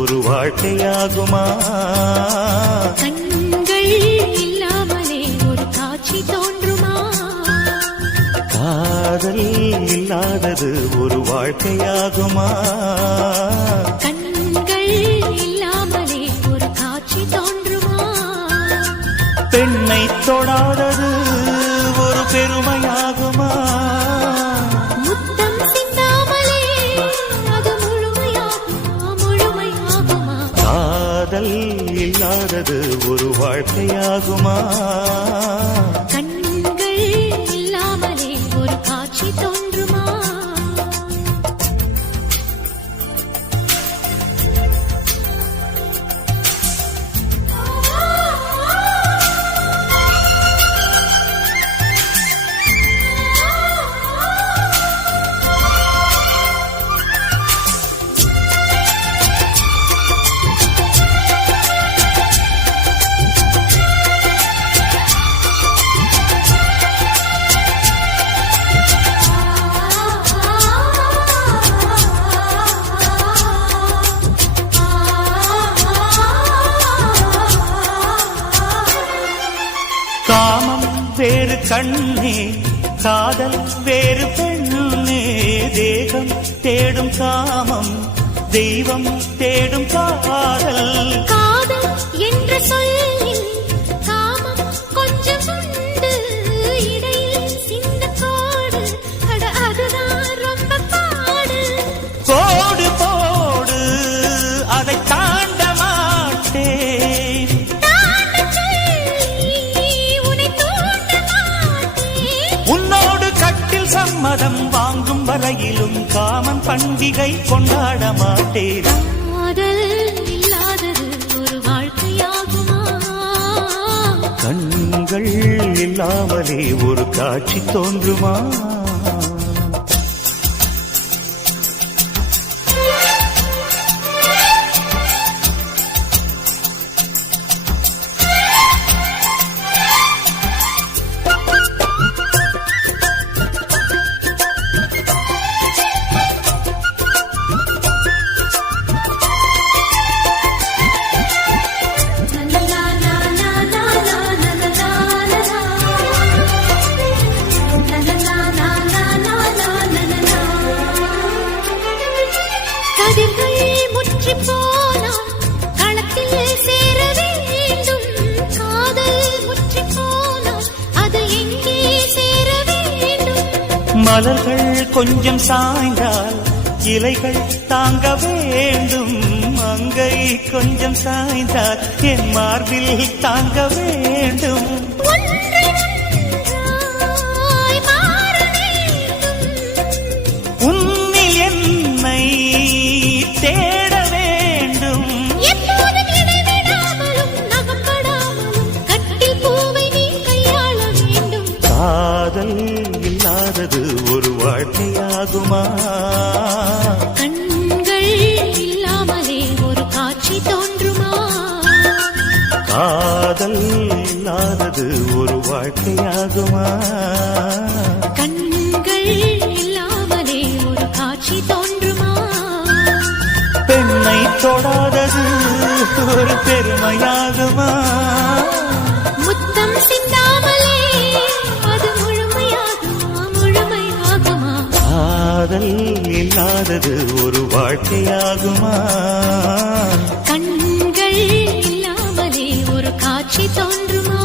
ஒரு வாழ்க்கையாகுமா? கண்கள் இல்லாமலே ஒரு காட்சி தோன்றுமா? காதல் இல்லாதது ஒரு வாழ்க்கையாகுமா? கண்கள் இல்லாமலே ஒரு காட்சி தோன்றுமா? பெண்ணை தொடாதது ஒரு பெருமையாகுமா? முத்தம் சிந்தாமலே அது முழுமையாகுமா? முழுமையாகுமா? காதல் இல்லாதது ஒரு வாழ்க்கையாகுமா? கண்கள் இல்லாமலே ஒரு காட்சி தோன்றுமா? காமம் வேறு கண்ணே, காதல் வேறு பெண்ணே. தேகம் தேடும் காமம், தெய்வம் தேடும் காதல். காதல் என்ற சொல்லில் காமம் கொஞ்சம் உண்டு, இடையில் சின்ன கோடு, அட அதுதான் ரொம்ப பாடு. கோடு போடு, அதை தாண்ட மாட்டேன். தாண்டச் சொல்லி உன்னை தூண்ட மாட்டேன். உன்னோடு கட்டில் சம்மதம் வாங்கும் வரையிலும் காமன் பண்டிகை கொண்டாட மாட்டேன். காதல் இல்லாதது ஒரு வாழ்க்கையாகுமா? கண்கள் இல்லாமலே ஒரு காட்சி தோன்றுமா? கதிர்கள் முற்றிப் போனால் களத்தில் சேர வேண்டும். காதல் முற்றிப் போனால் அது எங்கே சேர வேண்டும்? மலர்கள் கொஞ்சம் சாய்ந்தால் இலைகள் தாங்க வேண்டும். மங்கை கொஞ்சம் சாய்ந்தால் என் மார்பில் தாங்க வேண்டும். ஒன்றை ஒன்றாய் மாற வேண்டும். உன்னில் என்னை தேட வேண்டும். எப்போதும் இடைவிடாமலும் நகப்படாமலும் கட்டில் பூவை நீ கையாள வேண்டும். காதல் இல்லாதது ஒரு வாழ்க்கையாகுமா? கண்கள் இல்லாமலே ஒரு காட்சி தோன்றுமா? காதல் இல்லாதது ஒரு வாழ்க்கையாகுமா? கண்கள் இல்லாமலே ஒரு காட்சி தோன்றுமா? பெண்ணை தொடாதது ஒரு பெருமையாகுமா? முத்தம் சிந்தாமலே அது முழுமையாகுமா? முழுமையாகுமா? காதல் இல்லாதது ஒரு வாழ்க்கையாகுமா? கண்கள் இல்லாமலே ஒரு காட்சி தோன்றுமா?